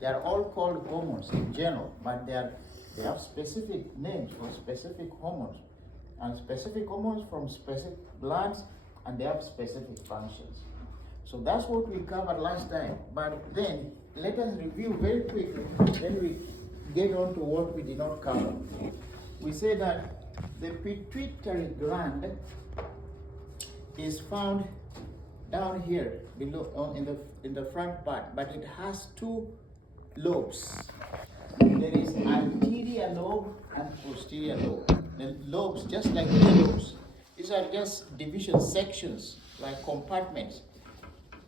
They are all called hormones in general, but they have specific names for specific hormones, and specific hormones from specific glands, and they have specific functions. So that's what we covered last time. But then let us review very quickly. Then we get on to what we did not cover. We say that the pituitary gland is found down here below in the front part, but it has two lobes. There is anterior lobe and posterior lobe. The lobes, just like the lobes, these are just division sections, like compartments.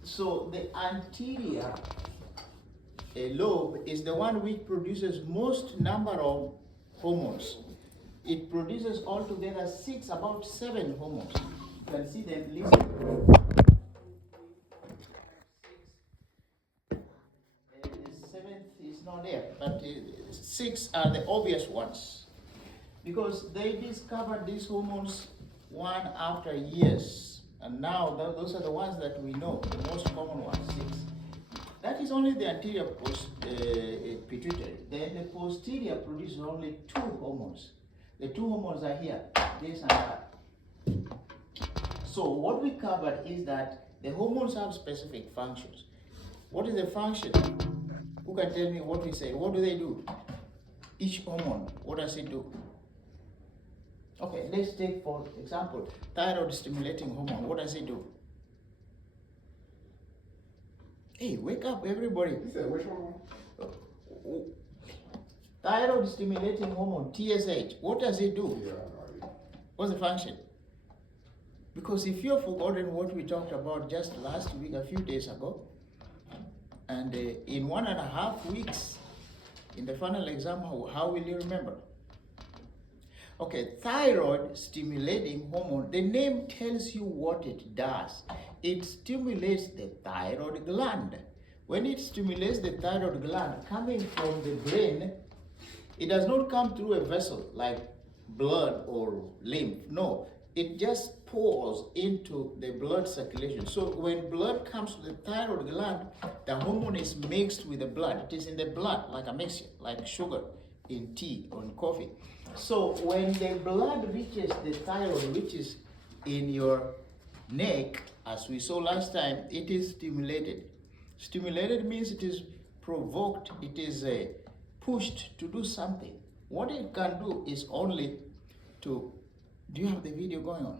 So the anterior lobe is the one which produces most number of hormones. It produces altogether about 7 hormones. You can see them listed. The seventh is not there, but 6 are the obvious ones, because they discovered these hormones one after years, and now those are the ones that we know, the most common ones, 6. That is only the anterior pituitary. Then the posterior produces only 2 hormones. The 2 hormones are here, this and that. So what we covered is that the hormones have specific functions. What is the function? Who can tell me what we say? What do they do? Each hormone, what does it do? Okay, let's take, for example, thyroid stimulating hormone. What does it do? Hey, wake up, everybody. You said which one? Thyroid stimulating hormone, TSH. What does it do? Yeah, I know. What's the function? Because if you've forgotten what we talked about just last week, a few days ago, and in 1.5 weeks, in the final exam, how will you remember? Okay, thyroid stimulating hormone, the name tells you what it does. It stimulates the thyroid gland. When it stimulates the thyroid gland coming from the brain, it does not come through a vessel like blood or lymph. No, it just pours into the blood circulation. So when blood comes to the thyroid gland, the hormone is mixed with the blood. It is in the blood like a mixture, like sugar in tea or in coffee. So when the blood reaches the thyroid, which is in your neck, as we saw last time, it is stimulated. Stimulated means it is provoked, it is pushed to do something. What it can do is only to, do you have the video going on?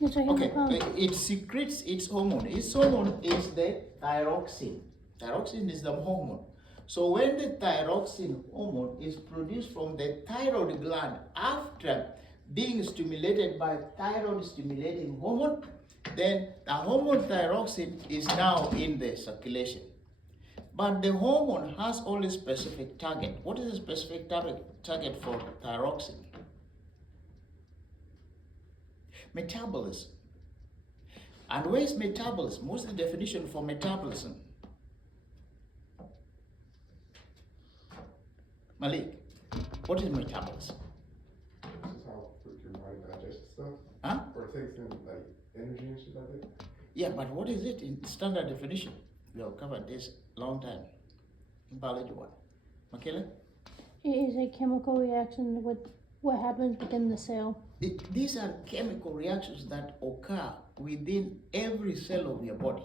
Yes, I have. Okay, it secretes its hormone. Its hormone is the thyroxine. Thyroxine is the hormone. So when the thyroxine hormone is produced from the thyroid gland after being stimulated by thyroid stimulating hormone, then the hormone thyroxine is now in the circulation. But the hormone has only specific target. What is the specific target for thyroxine? Metabolism. And where is metabolism? What's the definition for metabolism? Malik, what is metabolism? This is how quick your body digests stuff. Huh? Or it takes in like energy and shit like that. Yeah, but what is it in standard definition? We have covered this long time in biology 1. Michaela? It is a chemical reaction with what happens within the cell. These are chemical reactions that occur within every cell of your body.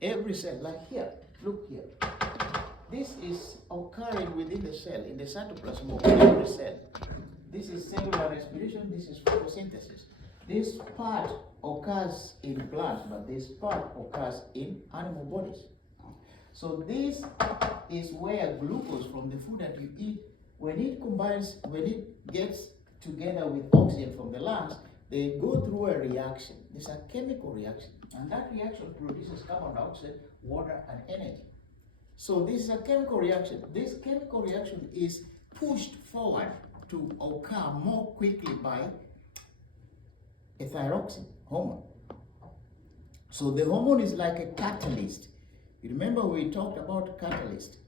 Every cell, like here, look here. This is occurring within the cell, in the cytoplasm of every cell. This is cellular respiration, this is photosynthesis. This part occurs in plants, but this part occurs in animal bodies. So this is where glucose from the food that you eat, when it gets together with oxygen from the lungs, they go through a reaction. This is a chemical reaction, and that reaction produces carbon dioxide, water, and energy. So this is a chemical reaction. This chemical reaction is pushed forward to occur more quickly by a thyroxine hormone. So the hormone is like a catalyst. You remember we talked about catalyst.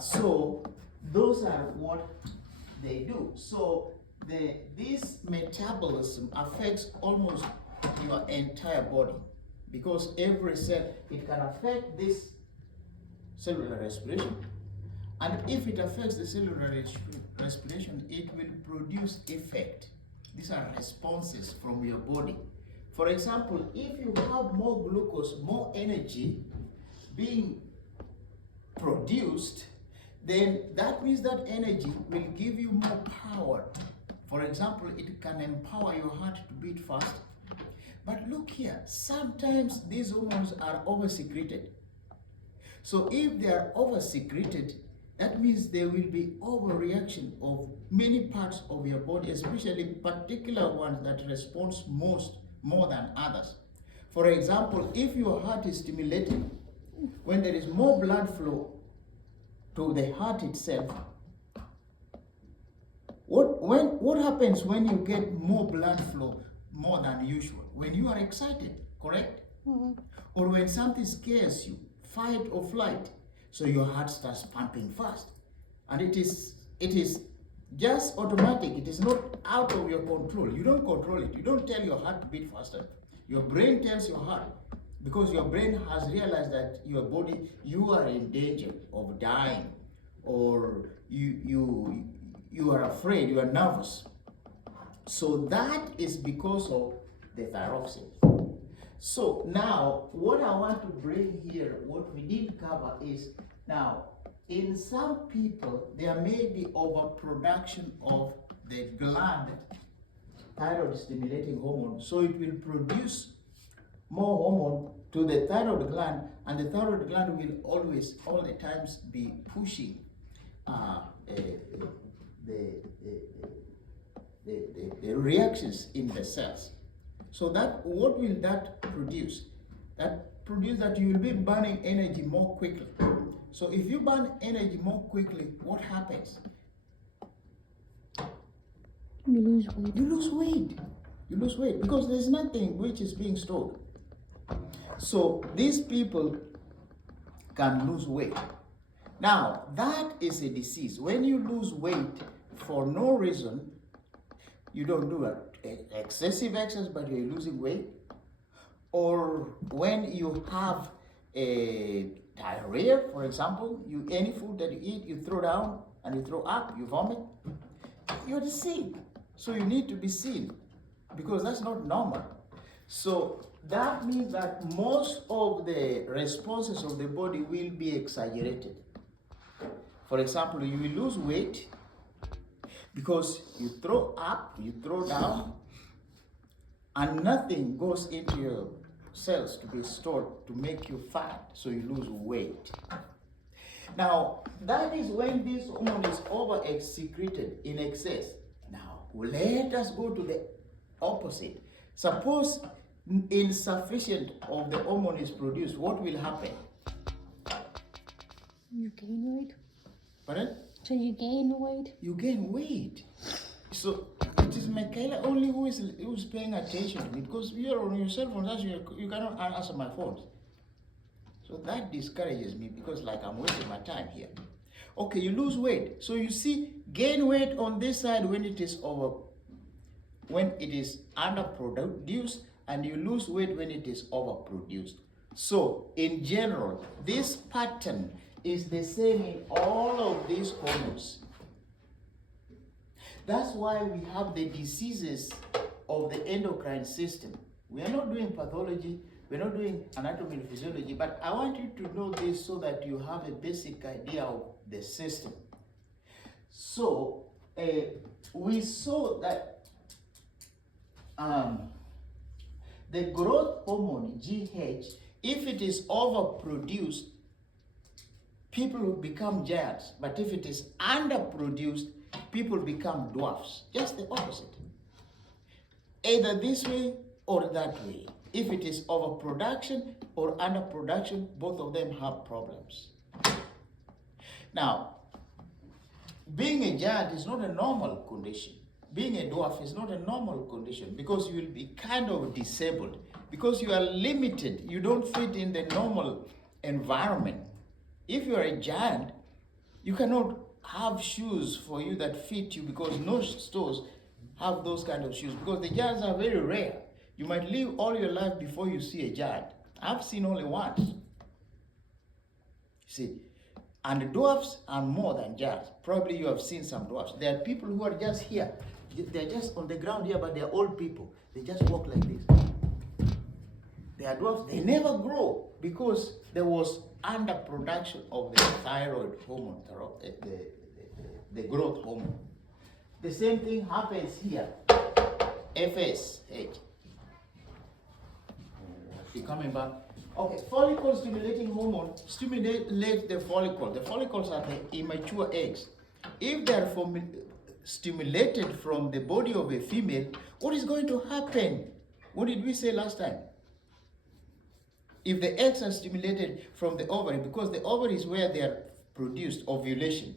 So those are what they do. So this metabolism affects almost your entire body, because every cell, it can affect this cellular respiration. And if it affects the cellular respiration, it will produce effect. These are responses from your body. For example, if you have more glucose, more energy being produced, then that means that energy will give you more power. For example, it can empower your heart to beat fast. But look here, sometimes these hormones are over-secreted. So if they are over-secreted, that means there will be overreaction of many parts of your body, especially particular ones that respond more than others. For example, if your heart is stimulated, when there is more blood flow to the heart itself, what happens when you get more blood flow more than usual? When you are excited, correct? Mm-hmm. Or when something scares you, fight or flight, so your heart starts pumping fast. And it is just automatic. It is not out of your control. You don't control it. You don't tell your heart to beat faster. Your brain tells your heart, because your brain has realized that your body, you are in danger of dying, or you are afraid, you are nervous. So that is because of the thyroxine. So now, what I want to bring here, what we did cover is, now, in some people, there may be overproduction of the gland, thyroid stimulating hormone, so it will produce more hormone to the thyroid gland, and the thyroid gland will always, all the times, be pushing the reactions in the cells. So that, what will that produce? That produce that you will be burning energy more quickly. So if you burn energy more quickly, what happens? You lose weight. You lose weight. You lose weight because there's nothing which is being stored. So these people can lose weight. Now, that is a disease. When you lose weight for no reason, you don't do excessive exercise, but you're losing weight, or when you have a diarrhea, for example, any food that you eat, you throw down and you throw up, you vomit, you're sick. So you need to be seen, because that's not normal. So that means that most of the responses of the body will be exaggerated. For example, you will lose weight because you throw up, you throw down, and nothing goes into your cells to be stored to make you fat, so you lose weight. Now, that is when this hormone is over-secreted in excess. Now, let us go to the opposite. Suppose insufficient of the hormone is produced, what will happen? You gain weight. Pardon? So you gain weight. You gain weight. So it is Michaela only who is paying attention to me, because you are on your cell phone, you cannot answer my phone. So that discourages me, because like I'm wasting my time here. Okay, you lose weight. So you see, gain weight on this side when it is underproduced, and you lose weight when it is overproduced. So in general, this pattern is the same in all of these hormones. That's why we have the diseases of the endocrine system. We are not doing pathology, we're not doing anatomy and physiology, but I want you to know this so that you have a basic idea of the system. So we saw that the growth hormone, GH, if it is overproduced, people will become giants. But if it is underproduced, people become dwarfs. Just the opposite. Either this way or that way. If it is overproduction or underproduction, both of them have problems. Now, being a giant is not a normal condition. Being a dwarf is not a normal condition, because you will be kind of disabled, because you are limited. You don't fit in the normal environment. If you are a giant, you cannot have shoes for you that fit you, because no stores have those kind of shoes, because the giants are very rare. You might live all your life before you see a giant. I've seen only one. See, And dwarfs are more than giants. Probably you have seen some dwarfs. There are people who are just here. They're just on the ground here, but they're old people. They just walk like this. They are dwarfs. They never grow because there was underproduction of the thyroid hormone, the growth hormone. The same thing happens here. FSH. You coming back? Okay, follicle stimulating hormone stimulate the follicle. The follicles are the immature eggs. If they are stimulated from the body of a female, what is going to happen? What did we say last time? If the eggs are stimulated from the ovary, because the ovary is where they are produced, ovulation.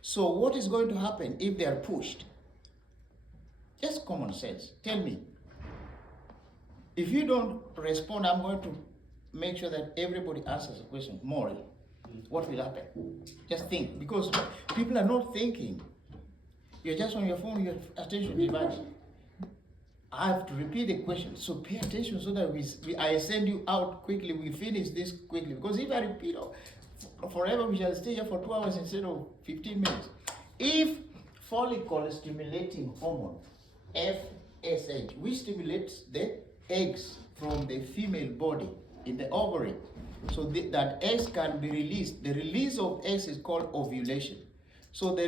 So what is going to happen if they are pushed? Just common sense. Tell me. If you don't respond, I'm going to make sure that everybody answers the question morally. What will happen? Just think, because people are not thinking. You're just on your phone, your attention divided. I have to repeat the question, so pay attention so that I send you out quickly, we finish this quickly. Because if I repeat forever, we shall stay here for 2 hours instead of 15 minutes. If follicle stimulating hormone, FSH, which stimulates the eggs from the female body in the ovary, so that eggs can be released. The release of eggs is called ovulation. So the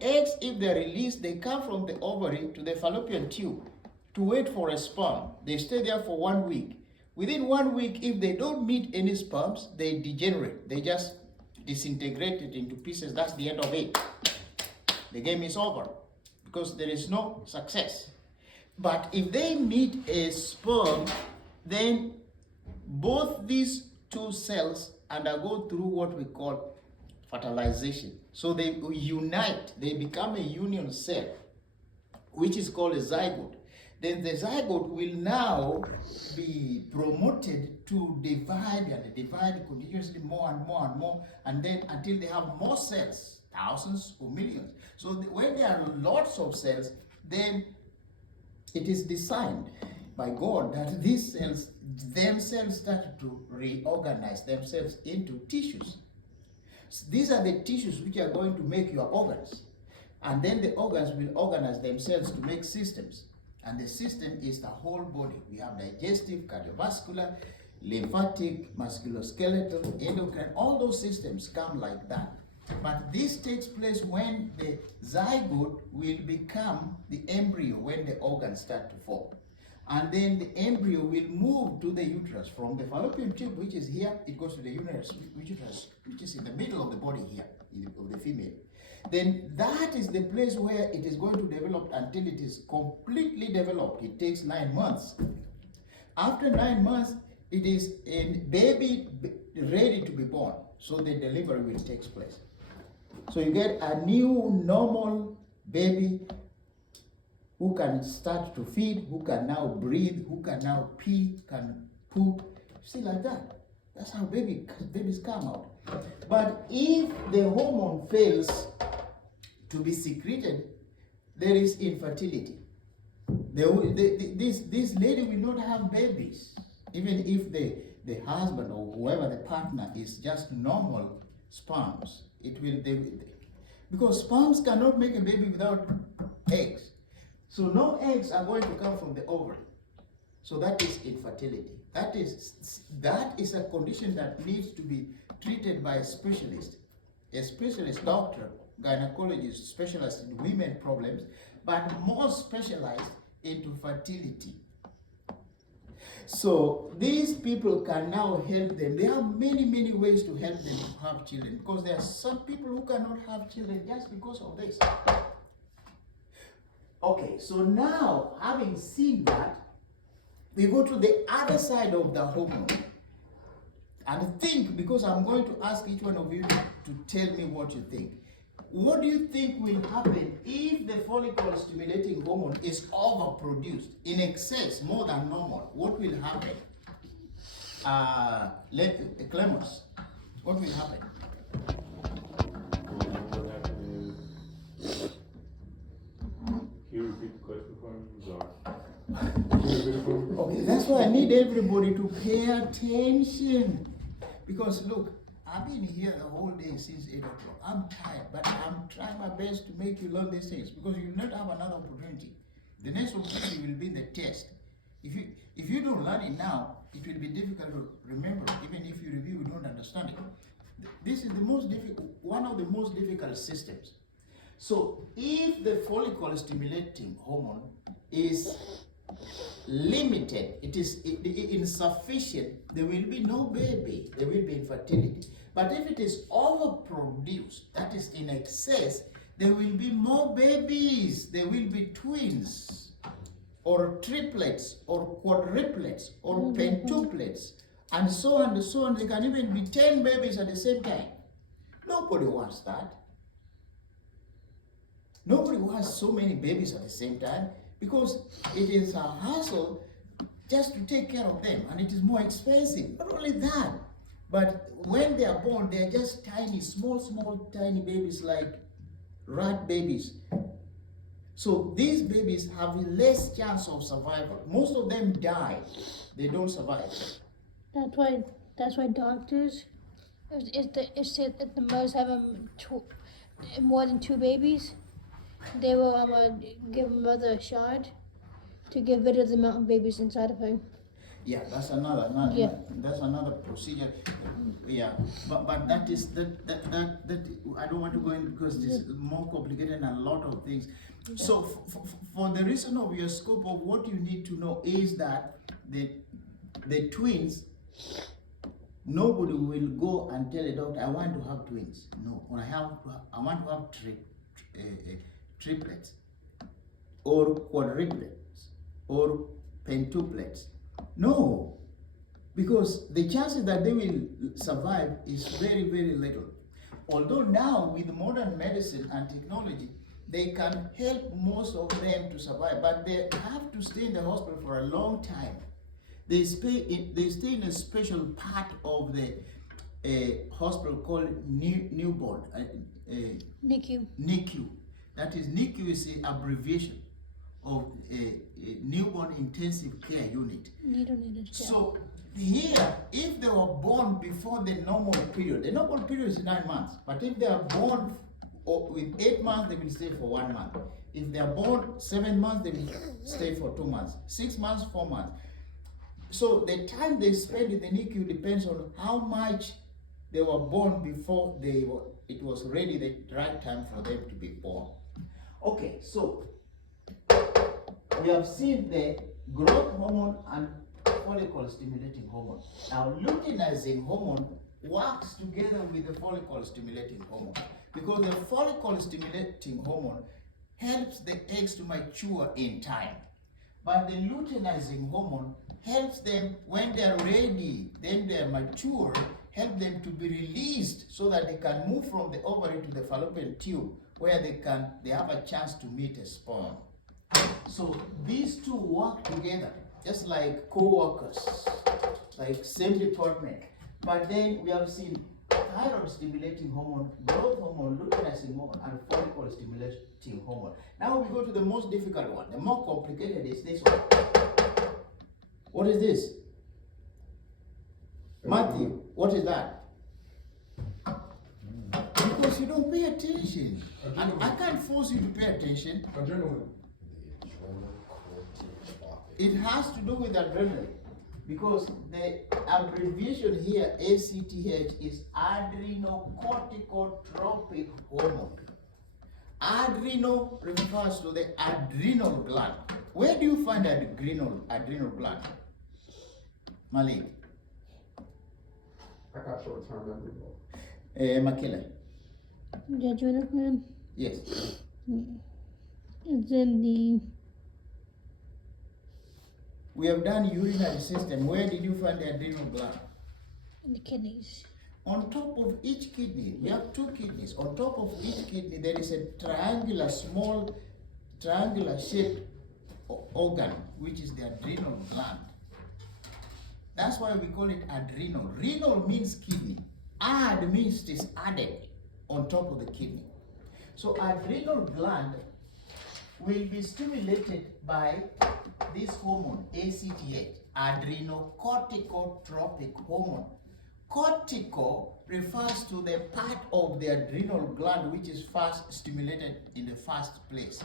eggs, if they're released, they come from the ovary to the fallopian tube to wait for a sperm. They stay there for 1 week. Within 1 week, if they don't meet any sperms, they degenerate. They just disintegrate it into pieces. That's the end of it. The game is over because there is no success. But if they meet a sperm, then both these two cells undergo through what we call fertilization. So they unite, they become a union cell, which is called a zygote. Then the zygote will now be promoted to divide and divide continuously more and more and more, and then until they have more cells, thousands or millions. So when there are lots of cells, then it is designed by God that these cells themselves start to reorganize themselves into tissues. So these are the tissues which are going to make your organs. And then the organs will organize themselves to make systems. And the system is the whole body. We have digestive, cardiovascular, lymphatic, musculoskeletal, endocrine, all those systems come like that. But this takes place when the zygote will become the embryo, when the organs start to form. And then the embryo will move to the uterus. From the fallopian tube, which is here, it goes to the uterus, which is in the middle of the body here, of the female. Then that is the place where it is going to develop until it is completely developed. It takes 9 months. After 9 months, it is a baby ready to be born. So the delivery will take place. So you get a new normal baby who can start to feed, who can now breathe, who can now pee, can poop. See, like that. That's how babies come out. But if the hormone fails to be secreted, there is infertility. This lady will not have babies, even if the husband or whoever the partner is just normal sperms. Because sperms cannot make a baby without eggs. So no eggs are going to come from the ovary. So that is infertility. That is a condition that needs to be treated by a specialist doctor, gynecologist, specialist in women problems, but more specialized into fertility. So these people can now help them. There are many, many ways to help them to have children, because there are some people who cannot have children just because of this. Okay, so now, having seen that, we go to the other side of the hormone. And think, because I'm going to ask each one of you to tell me what you think. What do you think will happen if the follicle stimulating hormone is overproduced in excess, more than normal? What will happen? Clemens, what will happen? Can you repeat the question for me? Okay, that's why I need everybody to pay attention. Because look, I've been here the whole day since 8 o'clock. I'm tired, but I'm trying my best to make you learn these things because you will not have another opportunity. The next opportunity will be in the test. If you don't learn it now, it will be difficult to remember. Even if you review, you don't understand it. This is the most difficult, one of the most difficult systems. So if the follicle stimulating hormone is limited, it is insufficient, there will be no baby, there will be infertility. But if it is overproduced, that is in excess, there will be more babies, there will be twins, or triplets, or quadruplets, or pentuplets, and so on and so on. There can even be 10 babies at the same time. Nobody wants that. Nobody wants so many babies at the same time because it is a hassle just to take care of them, and it is more expensive. Not only that, but when they are born, they are just tiny, small, tiny babies like rat babies. So these babies have less chance of survival. Most of them die. They don't survive. That's why doctors if said that the mothers have more than 2 babies, they will give mother a shot to get rid of the amount of babies inside of her. Yeah, that's another procedure. Yeah, but that I don't want to go in because this is more complicated and a lot of things. So for the reason of your scope of what you need to know is that the twins, nobody will go and tell a doctor, I want to have twins. No, or I want to have triplets or quadruplets or pentuplets. No, because the chances that they will survive is very, very little. Although now with modern medicine and technology, they can help most of them to survive, but they have to stay in the hospital for a long time. They stay in a special part of the hospital called newborn, NICU. NICU. That is, NICU is an abbreviation of newborn intensive care unit. So here, if they were born before the normal period is 9 months, but if they are born with 8 months, they will stay for 1 month. If they are born 7 months, they will stay for 2 months. 6 months, 4 months. So the time they spend in the NICU depends on how much they were born before it was really the right time for them to be born. Okay, so we have seen the growth hormone and follicle stimulating hormone. Now, luteinizing hormone works together with the follicle stimulating hormone because the follicle stimulating hormone helps the eggs to mature in time. But the luteinizing hormone helps them when they are ready, then they are mature, help them to be released so that they can move from the ovary to the fallopian tube where they have a chance to meet a sperm. So these two work together, just like co-workers, like same department. But then we have seen thyroid stimulating hormone, growth hormone, luteinizing hormone, and follicle stimulating hormone. Now we go to the most difficult one. The more complicated is this one. What is this? Matthew, what is that? Because you don't pay attention. I can't force you to pay attention. Adrenaline. It has to do with adrenaline. Because the abbreviation here, ACTH, is adrenocorticotropic hormone. Adrenal refers to the adrenal gland. Where do you find adrenal gland? Malik? I got short-term memory though. Makila? The adrenal gland. Yes. It's in the. We have done urinary system. Where did you find the adrenal gland? In the kidneys. On top of each kidney, we have 2 kidneys. On top of each kidney, there is a small triangular shaped organ, which is the adrenal gland. That's why we call it adrenal. Renal means kidney. Ad means it is added on top of the kidney. So adrenal gland will be stimulated by this hormone, ACTH, adrenocorticotropic hormone. Cortical refers to the part of the adrenal gland which is first stimulated in the first place,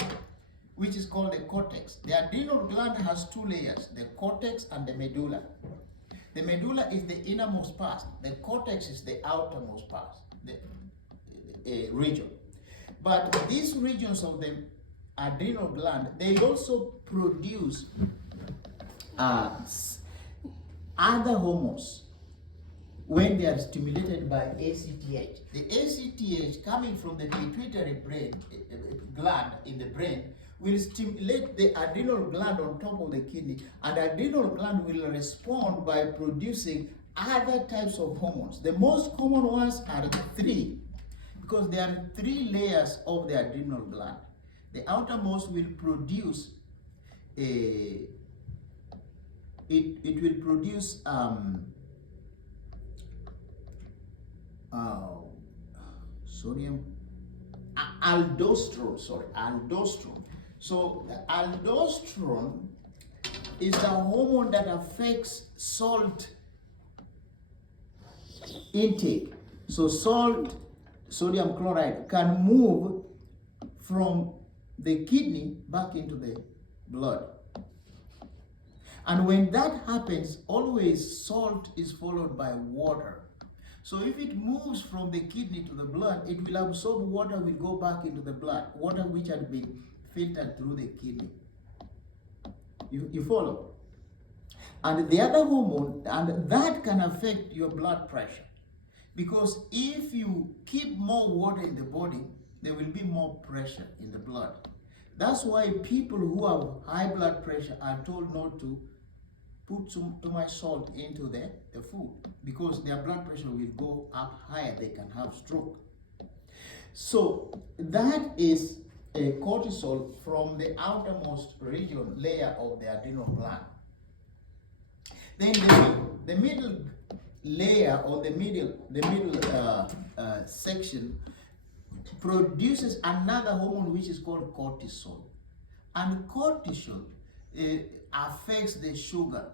which is called the cortex. The adrenal gland has two layers, the cortex and the medulla. The medulla is the innermost part. The cortex is the outermost part, the region. But these regions of the adrenal gland, they also produce other hormones when they are stimulated by ACTH. The ACTH coming from the pituitary gland in the brain will stimulate the adrenal gland on top of the kidney, and the adrenal gland will respond by producing other types of hormones. The most common ones are three, because there are three layers of the adrenal gland. The outermost will produce it will produce aldosterone. So aldosterone is the hormone that affects salt intake. So salt, sodium chloride, can move from the kidney back into the blood. And when that happens, always salt is followed by water. So if it moves from the kidney to the blood, it will absorb water, will go back into the blood, water which had been filtered through the kidney. You follow? And the other hormone, and that can affect your blood pressure. Because if you keep more water in the body, there will be more pressure in the blood. That's why people who have high blood pressure are told not to put too much salt into the food, because their blood pressure will go up higher. They can have stroke. So that is a cortisol from the outermost region layer of the adrenal gland. Then the middle layer, or the middle section, produces another hormone which is called cortisol. And cortisol affects the sugar,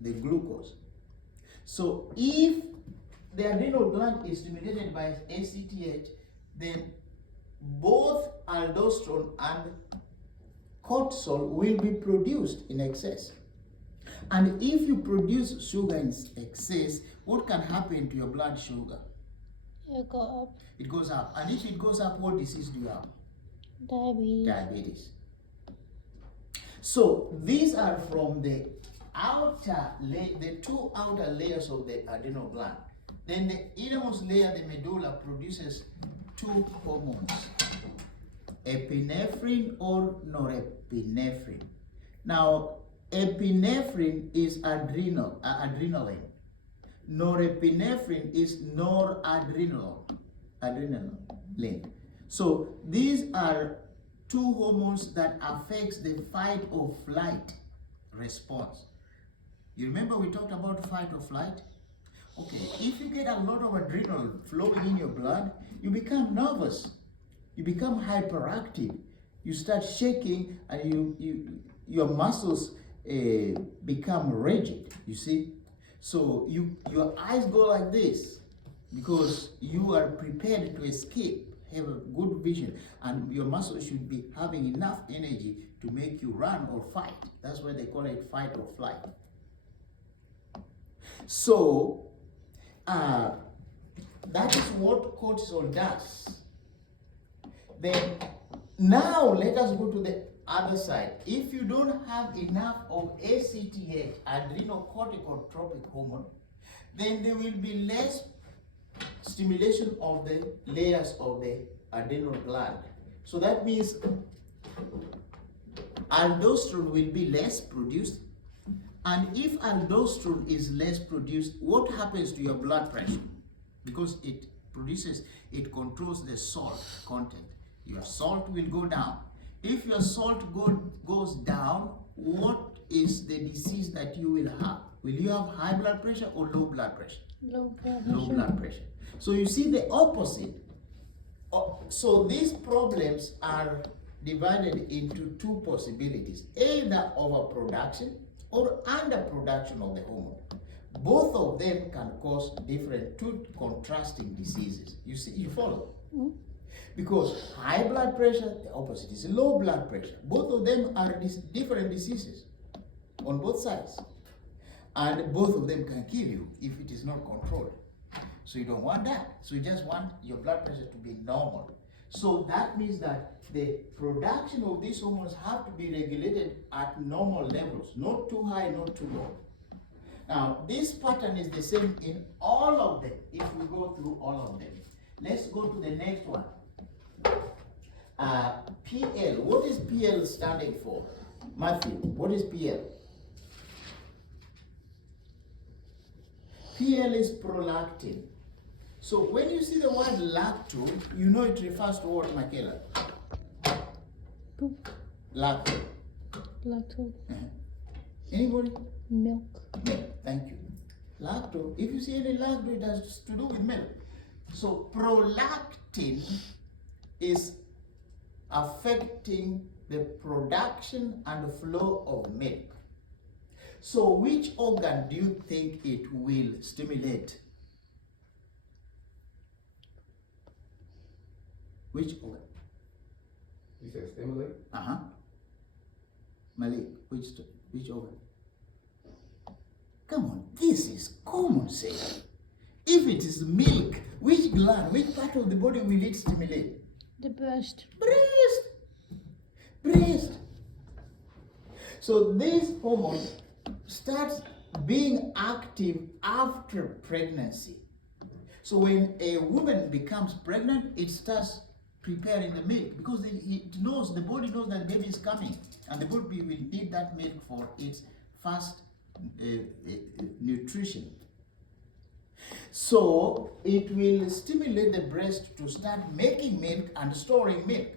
the glucose. So if the adrenal gland is stimulated by ACTH, then both aldosterone and cortisol will be produced in excess. And if you produce sugar in excess, what can happen to your blood sugar? It'll go up. It goes up. And if it goes up, what disease do you have? Diabetes. Diabetes. So these are from the the two outer layers of the adrenal gland. Then the innermost layer, the medulla, produces two hormones, epinephrine or norepinephrine. Now, epinephrine is adrenaline. Norepinephrine is noradrenaline. So these are two hormones that affects the fight or flight response. You remember we talked about fight or flight? Okay, if you get a lot of adrenaline flowing in your blood, you become nervous, you become hyperactive, you start shaking, and your muscles become rigid, you see? So your eyes go like this because you are prepared to escape, have a good vision, and your muscles should be having enough energy to make you run or fight. That's why they call it fight or flight. So that is what cortisol does. Then now let us go to the other side. If you don't have enough of ACTH, adrenocorticotropic hormone, then there will be less stimulation of the layers of the adrenal gland. So that means aldosterone will be less produced. And if aldosterone is less produced, what happens to your blood pressure? Because it controls the salt content. Your salt will go down. If your salt goes down, what is the disease that you will have? Will you have high blood pressure or low blood pressure? Low blood Low pressure. blood pressure. So you see the opposite. So these problems are divided into two possibilities, either overproduction or underproduction of the hormone. both of them can cause different, two contrasting diseases. You see, you follow? Because high blood pressure, the opposite is low blood pressure. Both of them are different diseases on both sides. And both of them can kill you if it is not controlled. So you don't want that. So you just want your blood pressure to be normal. So that means that the production of these hormones have to be regulated at normal levels, not too high, not too low. Now, this pattern is the same in all of them, if we go through all of them. Let's go to the next one. PL. What is PL standing for? Matthew, what is PL? PL is prolactin. So when you see the word lacto, you know it refers to what, Michaela? Lacto. Lactose. Anybody? Milk. Milk. Thank you. Lacto. If you see any lacto, it has to do with milk. So prolactin is affecting the production and flow of milk. So which organ do you think it will stimulate? Which organ? You said stimulate? Uh-huh. Malik, which organ? Come on, this is common sense. If it is milk, which gland, which part of the body will it stimulate? The breast. Breast. So this hormone starts being active after pregnancy. So when a woman becomes pregnant, it starts preparing the milk because it knows, the body knows that the baby is coming, and the body will need that milk for its first nutrition. So it will stimulate the breast to start making milk and storing milk.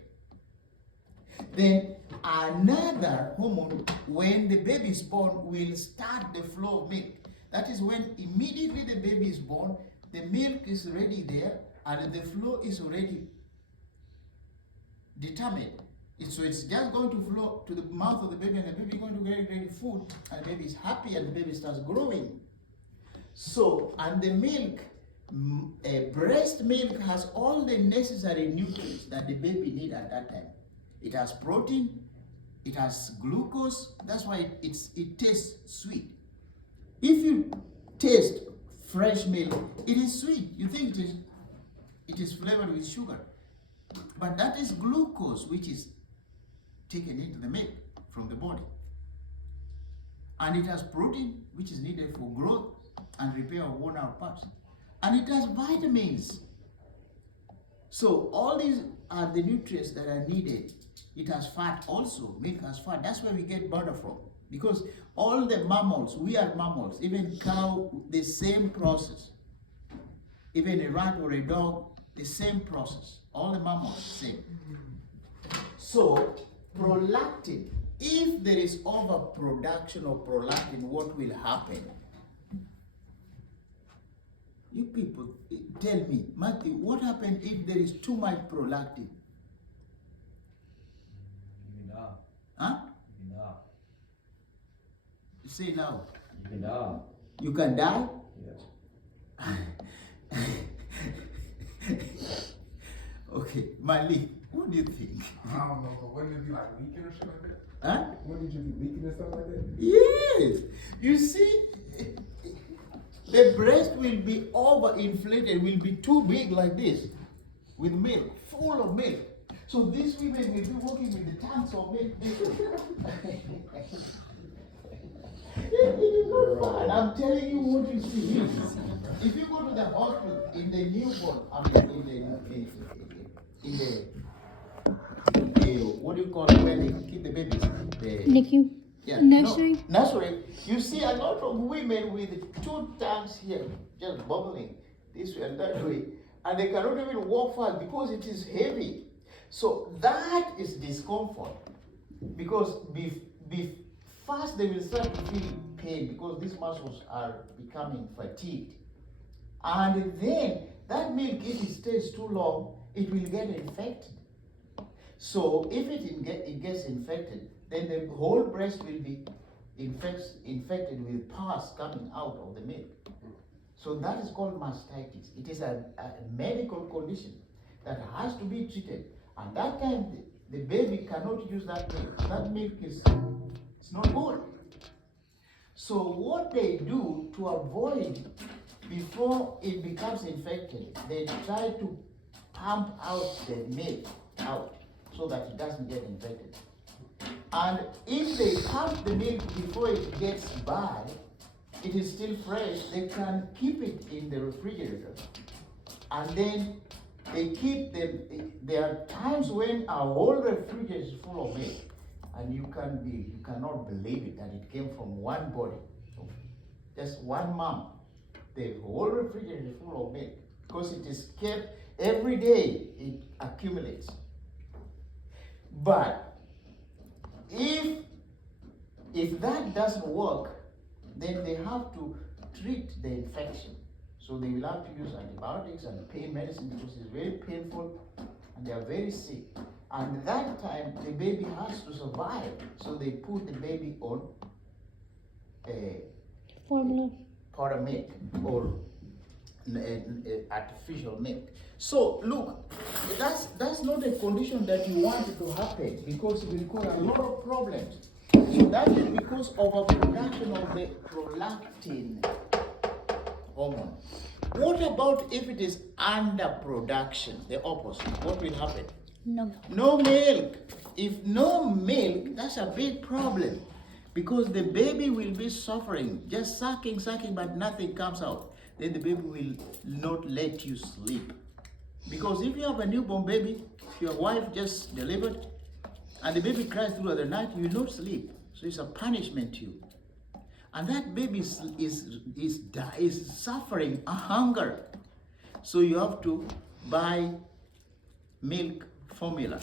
Then another hormone, when the baby is born, will start the flow of milk. That is when immediately the baby is born, the milk is already there and the flow is already determined. So it's just going to flow to the mouth of the baby, and the baby is going to get ready food, and the baby is happy, and the baby starts growing. So, and the milk, breast milk has all the necessary nutrients that the baby needs at that time. It has protein, it has glucose, that's why it tastes sweet. If you taste fresh milk, it is sweet. You think it is flavored with sugar. But that is glucose, which is taken into the milk from the body. And it has protein, which is needed for growth and repair of worn out parts. And it has vitamins. So all these are the nutrients that are needed. It has fat also. Milk has fat. That's where we get butter from. Because all the mammals, we are mammals, even cow, the same process. Even a rat or a dog, the same process. All the mammals, same. So, prolactin, if there is overproduction of prolactin, what will happen? You people, tell me, Matthew, what happens if there is too much prolactin? You can die. Huh? You can die. Say loud. You can die. You can die? Yeah. Okay, Malik, what do you think? I don't know, but wouldn't it be like leaking or shit like that? Huh? Wouldn't you be leaking and stuff like that? Yes. You see, the breast will be overinflated, will be too big like this, with milk, full of milk. So these women will be walking with the tanks of milk. It is not fun. I'm telling you what you see. If you go to the hospital in the newborn, in the what do you call it, where they keep the babies? NICU. Yeah, Nursery? No, nursery. You see a lot of women with 2 tanks here, just bubbling this way and that way, and they cannot even walk fast because it is heavy. So that is discomfort, because first they will start to feel pain because these muscles are becoming fatigued, and then that milk, if it stays too long, it will get infected. So if it gets infected, then the whole breast will be infected with pus coming out of the milk. So that is called mastitis. It is a medical condition that has to be treated. And that time the baby cannot use that milk. That milk is it's not good. So what they do to avoid before it becomes infected, they try to pump out the milk out so that it doesn't get infected. And if they pump the milk before it gets bad, it is still fresh, they can keep it in the refrigerator. And then they keep them, there are times when our whole refrigerator is full of milk. And you cannot believe it that it came from one body, just one mom. The whole refrigerator is full of milk because it is kept every day, it accumulates. But if that doesn't work, then they have to treat the infection. So they will have to use antibiotics and pain medicine because it's very painful and they are very sick. And that time the baby has to survive. So they put the baby on a Formula. powder milk or artificial milk. So look, that's not a condition that you want it to happen because it will cause a lot of problems. So that is because of a production of the prolactin hormone. What about if it is underproduction, the opposite? What will happen? No. No milk. If no milk, that's a big problem because the baby will be suffering, just sucking, but nothing comes out. Then the baby will not let you sleep. Because if you have a newborn baby, your wife just delivered, and the baby cries through the night, you will not sleep. So it's a punishment to you. And that baby is suffering a hunger. So you have to buy milk formula.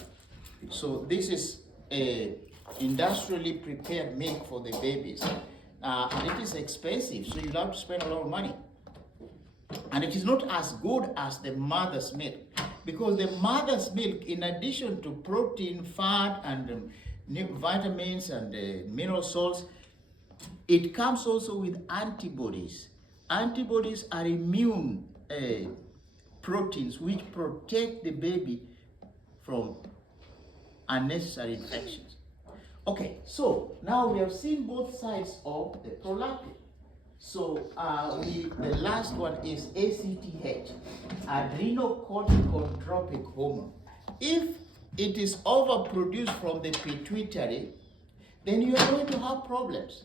So this is a industrially prepared milk for the babies. And it is expensive, so you have to spend a lot of money. And it is not as good as the mother's milk. Because the mother's milk, in addition to protein, fat, and vitamins and mineral salts, it comes also with antibodies. Antibodies are immune proteins which protect the baby from unnecessary infections. Okay, so now we have seen both sides of the prolactin. So the last one is ACTH, adrenocorticotropic hormone. If it is overproduced from the pituitary, then you are going to have problems.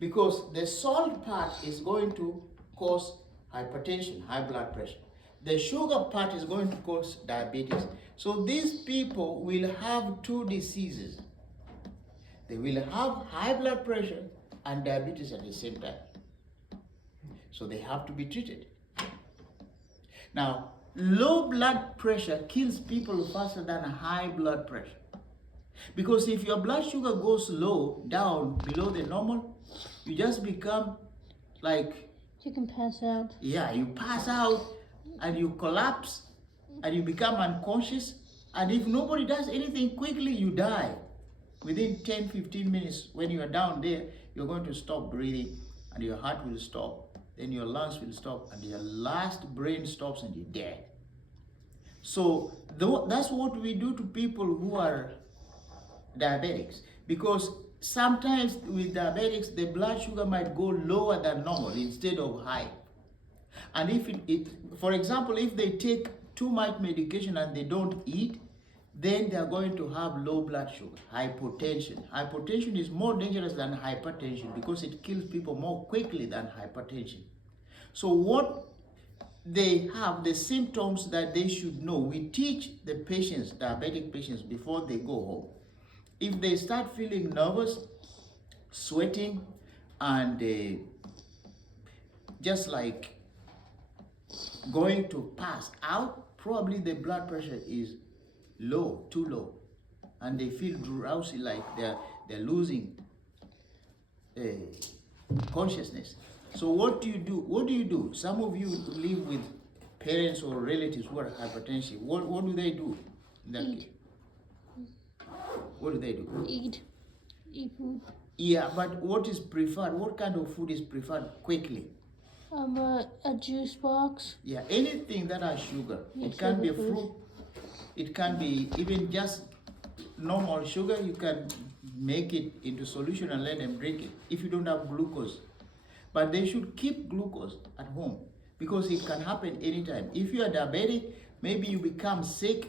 Because the salt part is going to cause hypertension, high blood pressure. The sugar part is going to cause diabetes. So these people will have two diseases. They will have high blood pressure and diabetes at the same time. So they have to be treated. Now, low blood pressure kills people faster than high blood pressure. Because if your blood sugar goes low, down, below the normal, you just become like... You can pass out. Yeah, you pass out and you collapse and you become unconscious. And if nobody does anything quickly, you die. Within 10-15 minutes, when you are down there, you're going to stop breathing and your heart will stop. Then your lungs will stop and your last brain stops and you're dead. So that's what we do to people who are diabetics. Because sometimes with diabetics, the blood sugar might go lower than normal instead of high. And if for example, if they take too much medication and they don't eat, then they are going to have low blood sugar, hypotension. Hypotension is more dangerous than hypertension because it kills people more quickly than hypertension. So what they have, the symptoms that they should know, we teach the patients, diabetic patients, before they go home. If they start feeling nervous, sweating, and just like going to pass out, probably the blood pressure is low, too low, and they feel drowsy, like they're losing consciousness. So what do you do? What do you do? Some of you live with parents or relatives who are hypertensive. What do they do in that Eat. case? What do they do? Eat food. Yeah, but what is preferred? What kind of food is preferred quickly? A juice box. Yeah, anything that has sugar. Yeah, It can be a sugar food. fruit. It can be even just normal sugar. You can make it into solution and let them drink it if you don't have glucose. But they should keep glucose at home because it can happen anytime. If you are diabetic, maybe you become sick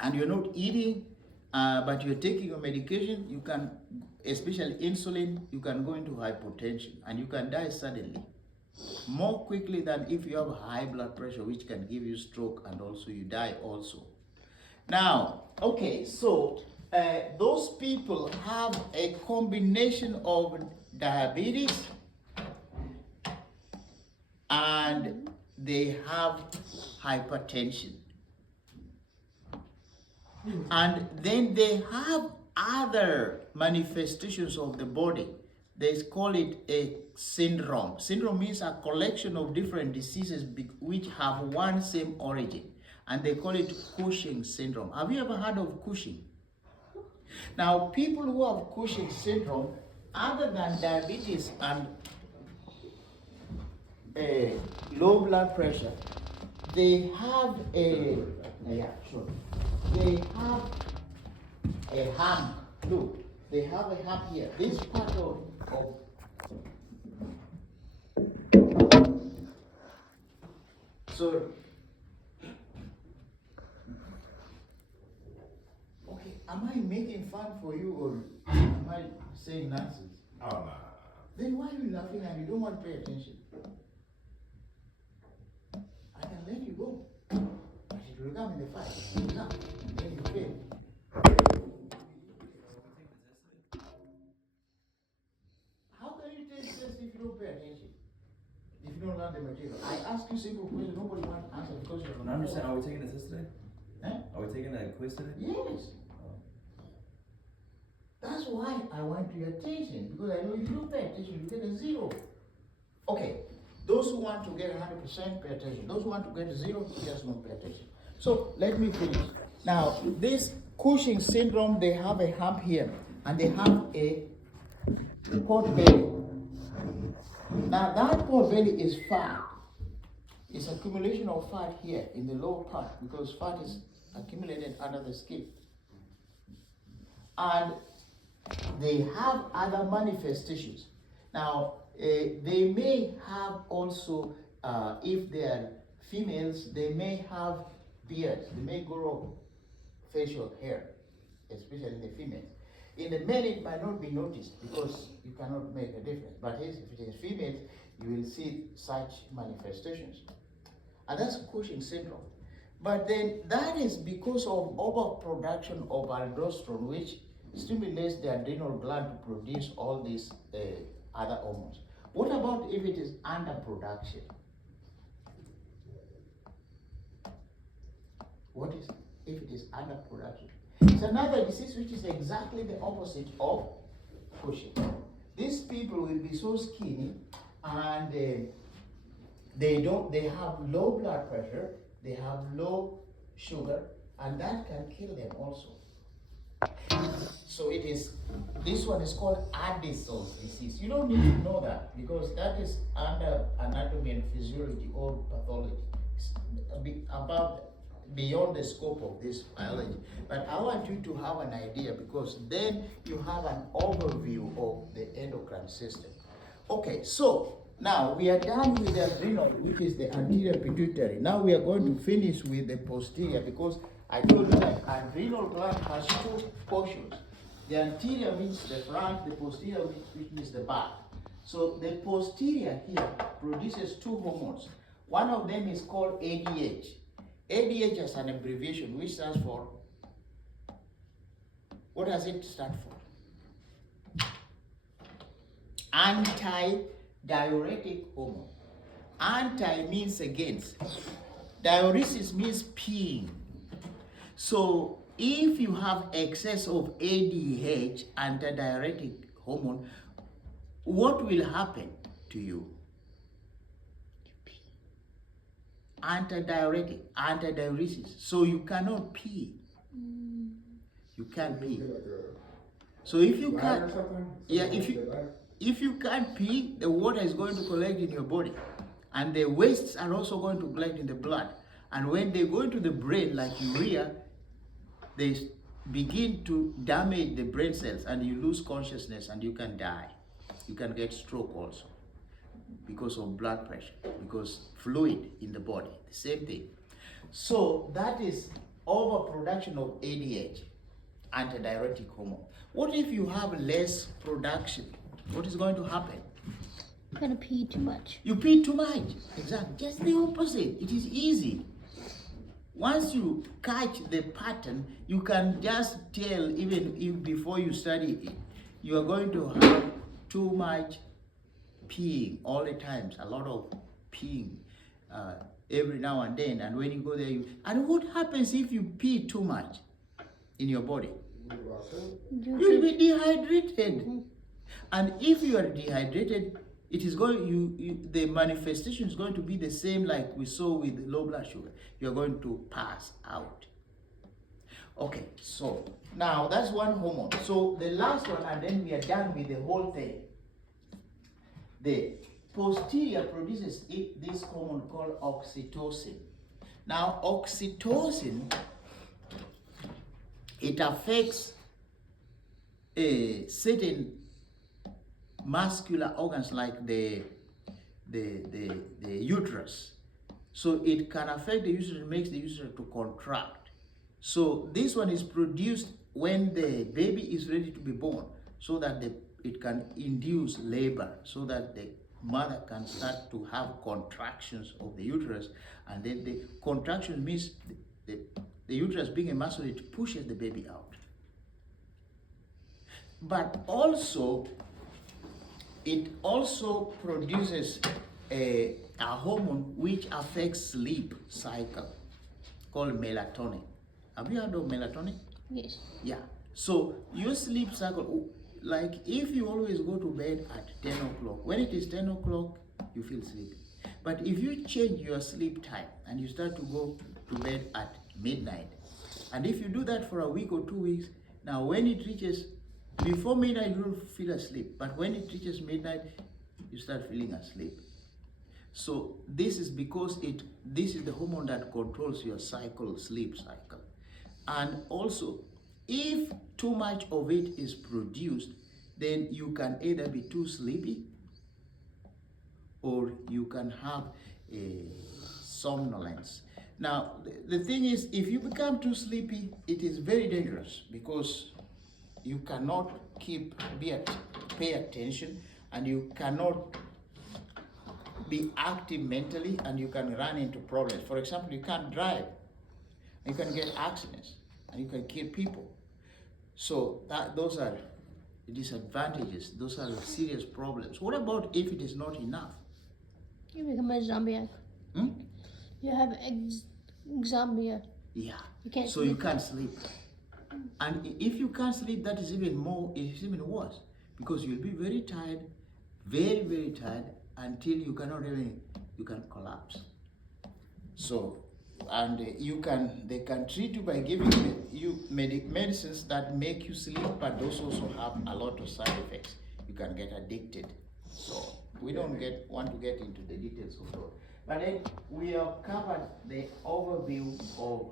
and you're not eating, but you're taking your medication, you can, especially insulin, you can go into hypertension and you can die suddenly. More quickly than if you have high blood pressure, which can give you stroke and also you die also. Now, okay, so those people have a combination of diabetes and they have hypertension. And then they have other manifestations of the body. They call it a syndrome. Syndrome means a collection of different diseases which have one same origin. And they call it Cushing syndrome. Have you ever heard of Cushing? Now, people who have Cushing syndrome, other than diabetes and low blood pressure, they have they have a hump. Look, they have a hump here. This part of so okay, am I making fun for you or am I saying nonsense? Oh, nah. Then why are you laughing and you don't want to pay attention? I can let you go. But it will come in the fight. You will come. Then you fail. How can you take this if you don't pay attention? If you don't learn the material. I ask you simple questions, nobody wants to answer because you're I understand. Are we taking a test today? Huh? Are we taking a quiz today? Yes. That's why I want your attention, because I know if you don't pay attention, you get a 0. Okay, those who want to get 100% pay attention. Those who want to get a 0, just don't pay attention. So let me finish. Now, this Cushing syndrome, they have a hump here, and they have a pot belly. Now, that pot belly is fat. It's accumulation of fat here in the lower part, because fat is accumulated under the skin. And they have other manifestations. Now, they may have also, if they are females, they may have beards. They may grow facial hair, especially in the females. In the men, it might not be noticed because you cannot make a difference. But if it is females, you will see such manifestations. And that's Cushing syndrome. But then that is because of overproduction of aldosterone, which stimulates the adrenal gland to produce all these other hormones. What about if it is underproduction? What is if it is underproduction? It's another disease which is exactly the opposite of Cushing. These people will be so skinny and they have low blood pressure, they have low sugar, and that can kill them also. So this one is called Addison's disease. You don't need to know that because that is under anatomy and physiology or pathology. It's beyond the scope of this biology. But I want you to have an idea because then you have an overview of the endocrine system. Okay, so now we are done with the adrenal, which is the anterior pituitary. Now we are going to finish with the posterior because I told you that adrenal gland has 2 portions. The anterior means the front, the posterior which means the back. So the posterior here produces 2 hormones. One of them is called ADH. ADH is an abbreviation which stands for, what does it stand for? Anti-diuretic hormone. Anti means against. Diuresis means peeing. So if you have excess of ADH, antidiuretic hormone, what will happen to you? Antidiuresis. So you cannot pee. You can't pee. So if you Bladder can't, or something? yeah, Something if with you- the bladder? if you can't pee, the water is going to collect in your body, and the wastes are also going to collect in the blood. And when they go into the brain, like urea, they begin to damage the brain cells, and you lose consciousness, and you can die. You can get stroke also because of blood pressure, because fluid in the body, the same thing. So that is overproduction of ADH, antidiuretic hormone. What if you have less production? What is going to happen? I'm gonna pee too much. You pee too much. Exactly. Just the opposite. It is easy. Once you catch the pattern, you can just tell, even if before you study it, you are going to have too much peeing all the times, a lot of peeing every now and then. And when you go there, and what happens if you pee too much in your body? You'll be dehydrated. And if you are dehydrated, it is going, the manifestation is going to be the same like we saw with low blood sugar. You're going to pass out. Okay, so now that's one hormone. So the last one, and then we are done with the whole thing. The posterior produces this hormone called oxytocin. Now, oxytocin, it affects certain muscular organs like the uterus. So it can affect the uterus, makes the uterus to contract. So this one is produced when the baby is ready to be born, so that it can induce labor, so that the mother can start to have contractions of the uterus, and then the contraction means the uterus being a muscle, it pushes the baby out. But also, it also produces a hormone which affects sleep cycle called melatonin. Have you heard of melatonin? Yes. Yeah. So your sleep cycle, like if you always go to bed at 10 o'clock, when it is 10 o'clock, you feel sleepy. But if you change your sleep time and you start to go to bed at midnight, and if you do that for a week or 2 weeks, now when it reaches, before midnight you don't feel asleep, but when it reaches midnight, you start feeling asleep. So this is because this is the hormone that controls your cycle, sleep cycle. And also, if too much of it is produced, then you can either be too sleepy, or you can have a somnolence. Now, the thing is, if you become too sleepy, it is very dangerous, because you cannot pay attention, and you cannot be active mentally, and you can run into problems. For example, you can't drive, you can get accidents, and you can kill people. So those are disadvantages, those are serious problems. What about if it is not enough? You become a zombie. Hmm? You have zombie. Yeah. You can't So sleep. you can't sleep. And if you can't sleep, that is even worse, because you'll be very tired, very, very tired, until you can collapse. So, and they can treat you by giving you medicines that make you sleep, but those also have a lot of side effects. You can get addicted. So we don't want to get into the details of those. But then we have covered the overview of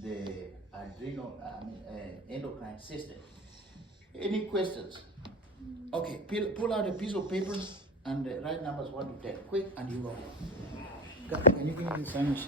the adrenal endocrine system. Any questions? Okay, pull out a piece of paper and write numbers 1 to 10. Quick, and you go. Can you give me the sign?